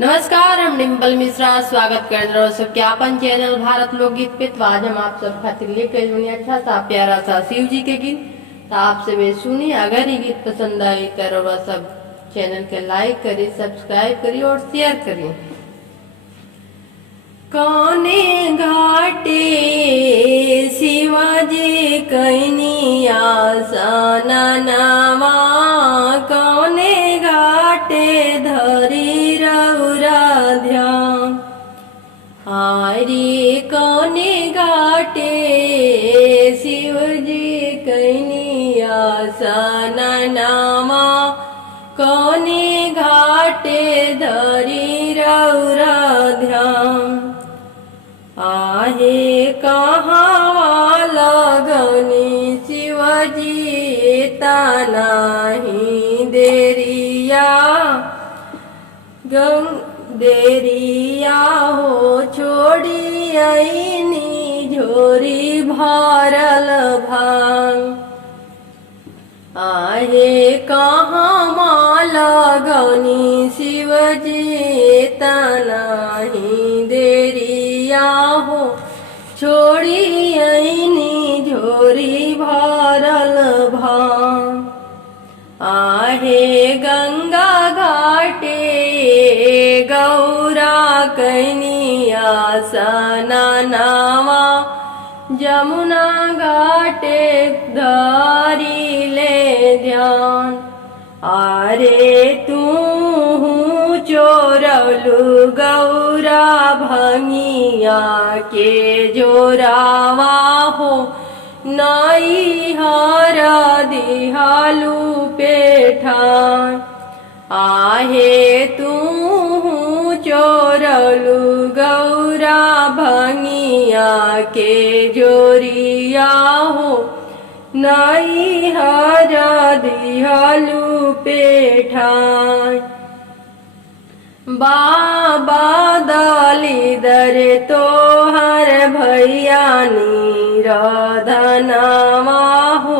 नमस्कार, हम डिम्पल मिश्रा स्वागत कर रहे हो सबके अपन चैनल भारत लोकगीत पे। तो आज हम आप सब खातिर लेकर जुनी अच्छा सा प्यारा सा शिव जी के गीत। तो आपसे वे सुनी, अगर ये गीत पसंद आई तो सब चैनल के लाइक करिए, सब्सक्राइब करिए और शेयर करिए। कौने घाटे शिवाजी कैनी आसना नामा, कौने घाटे धरी रौरा ध्यान। हरि कौने घाटे शिवजी कैनी आसना नामा, कौने घाटे धरी रौरा ध्यान। आहे कहाँ लगनी शिवजी तानाही देरिया, देरिया हो छोड़ी आईनी झोरी भरल भांग। आहे कहाँ लगनी शिवजी तानाही देरिया हो छोड़ी आईनी झोरी भरल भांग। आहे गंगा घाटे गौरा कैनी आसना नामा, जमुना घाटे धरी ले ध्यान। अरे तू चोरलू गौरा भंगिया के जोरावा हो, नाई हरा दिहालू पेठान। आहे तू चोरलू गौरा भंगिया के जोरिया हो, नाई हरा दिहालू पेठान। बाबा दलीदर तोहर भैया नीरधनवा हो,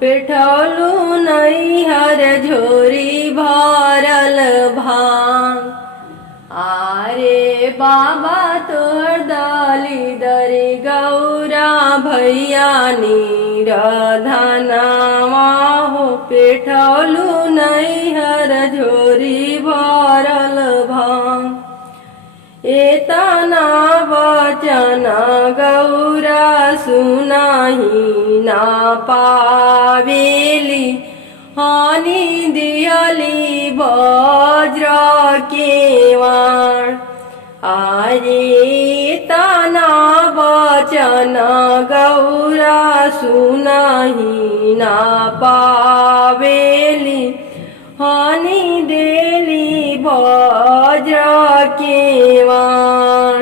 पेठौलू नैहर झोरी भरल भांग। आरे बाबा तोहर दलीदर गौरा भैया नीरधनवा हो, पेठौलू नैहर झोरी भरल भांग। एतना वचन गौरा सुनाही ना पावेली, हानि दिहली वज्र केवाण। आरे तना वचन गौरा सुनाही ना पावेली, हानि देली वज्र केवाण।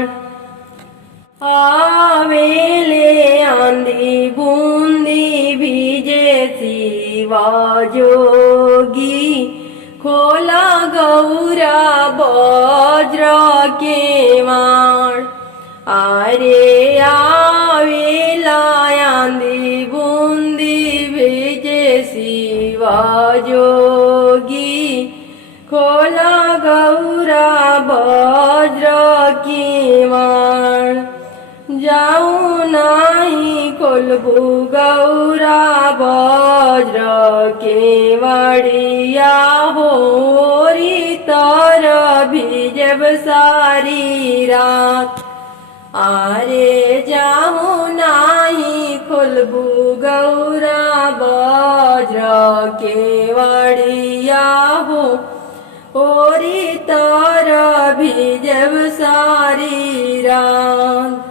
आवेले आंधी बूंदी भीजे शिवा जोगी, खोला गौरा वज्र केवाण। आरे आवेला आंधी बूंदी भीजे शिवा जोगी, खोला गौरा वज्र केवाण। जाऊ नाही खोलबू गौरा वज्र केवड़िया होरी तर भिजब सारी रात। आरे जाऊ नाही खोलबू गौरा वज्र केवड़िया हो, ओरी तर भिजब सारी रात।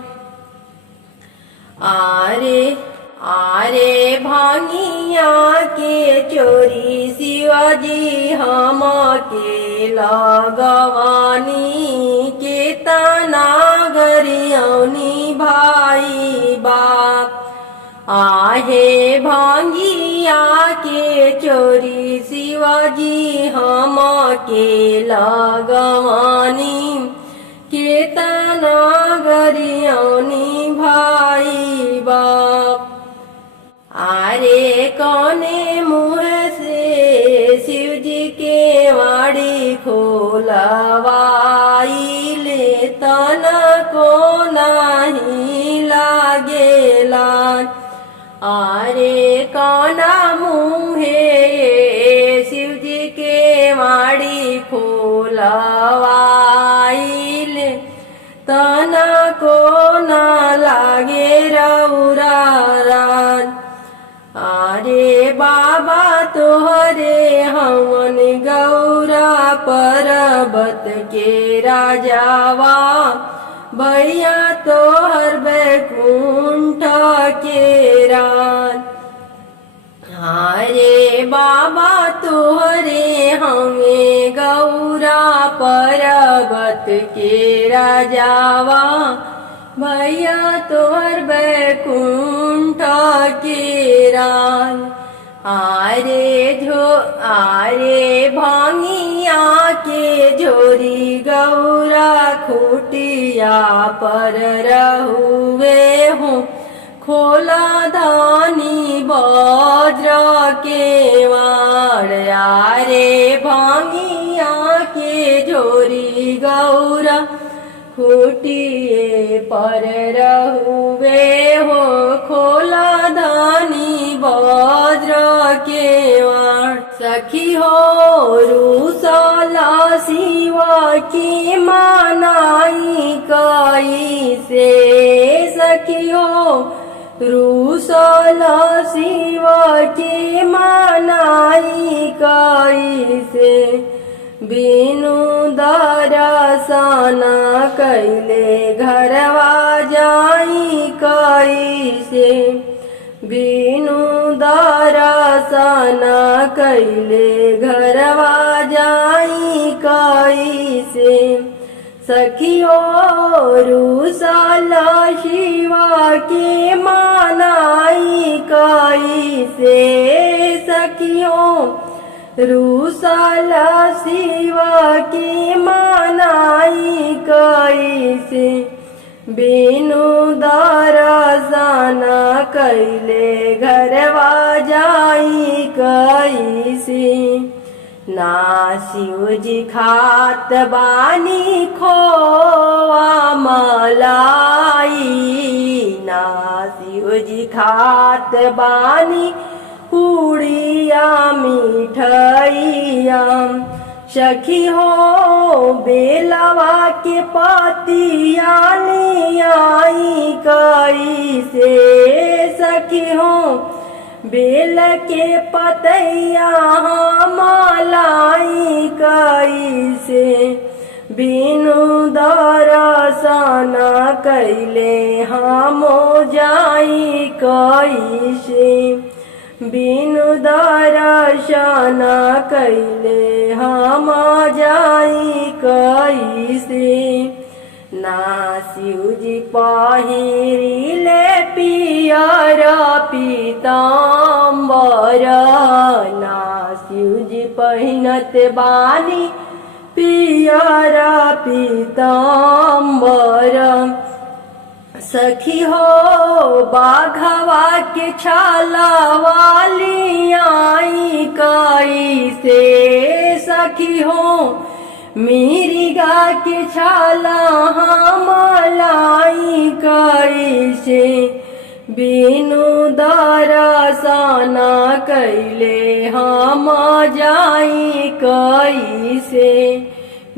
आरे भांगिया के चोरी शिवाजी हम के लगवानी, के तना गरियौनी भाई बाप। आहे भांगिया के चोरी शिवाजी हम के लगवानी, केतना गरियौनी भाई बाप। आरे कौने मुँह से शिव जी के वाड़ी खोलवा खोलवाइल तना को न लागे रौरारान। अरे बाबा तोहरे हवन गौरा पर्वत के राजावा, भैया तोहर बैकुंठ के रान। हरे बाबा तोहरे हमें गौरा पर्वत के राजावा, भैया तोहर बैकुंठ के रान। आरे भांगिया के झोरी गौरा खूटिया पर रहुए हूँ, खोला धानी वज्र के वाण। आरे भांगिया के झोरी गौरा खूटिए पर रहुए हो, खोला धानी वज्र के वाण। सखी हो रूसला शिवा की मानाई कैसे, सखी हो रूसला शिवा की मानाई कैसे। बिनु दरसना कैले घरवा जाई कैसे, बिनु दरसना कैले घरवा जाई कैसे। सखियो रूसला शिवा के मानाई कैसे, सखियो रूसला शिवा की मानाई कैसे। बिनु दरसना कैले घरवा जाई कैसे। ना शिव जी खात बानी खोवा मलाई, ना शिव जी खात बानी पूड़िया मिठैया। सखी हो बेलवा के पतिया लियाई कैसे, सखी हो बेल के पतैया मलाई कैसे। बिनु दरसना कैले हम जाई कैसे, बिनु दरसना कैले हम जाई कैसे। ना शिव जी पहिरिले पियर पीताम्बर, ना शिव जी पहिनत बानी पियर पीताम्बर। सखी हो बाघवा के छाला वाली आई कैसे, सखी हो मिर्गा के छाला मलाई कैसे। बिनु दरसना कैले हम जाई कैसे,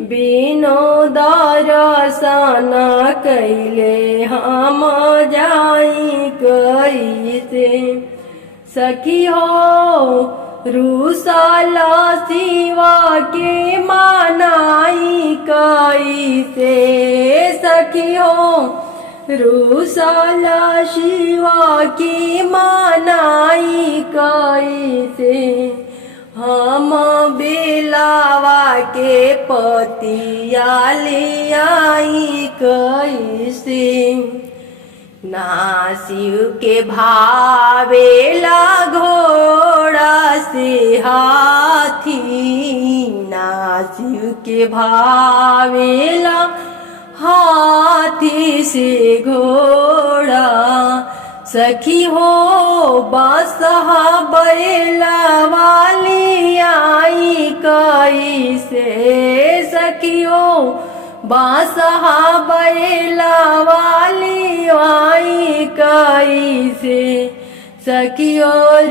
बिनु दरसना कैले हम जाई कैसे। सखी हो रूसला शिवा के मानाई कैसे, सखी हो रूसला शिवा की मानाई कैसे। हम बेलावा के पतिया लियाई कैसे। ना शिव के भावेला घोड़ा से हाथी, ना शिव के भावेला हाथी से घोड़ा। सखी हो बासहा बैला वाली आई कैसे, सखी हो बासहा बैला वाली आई कैसे। सखियो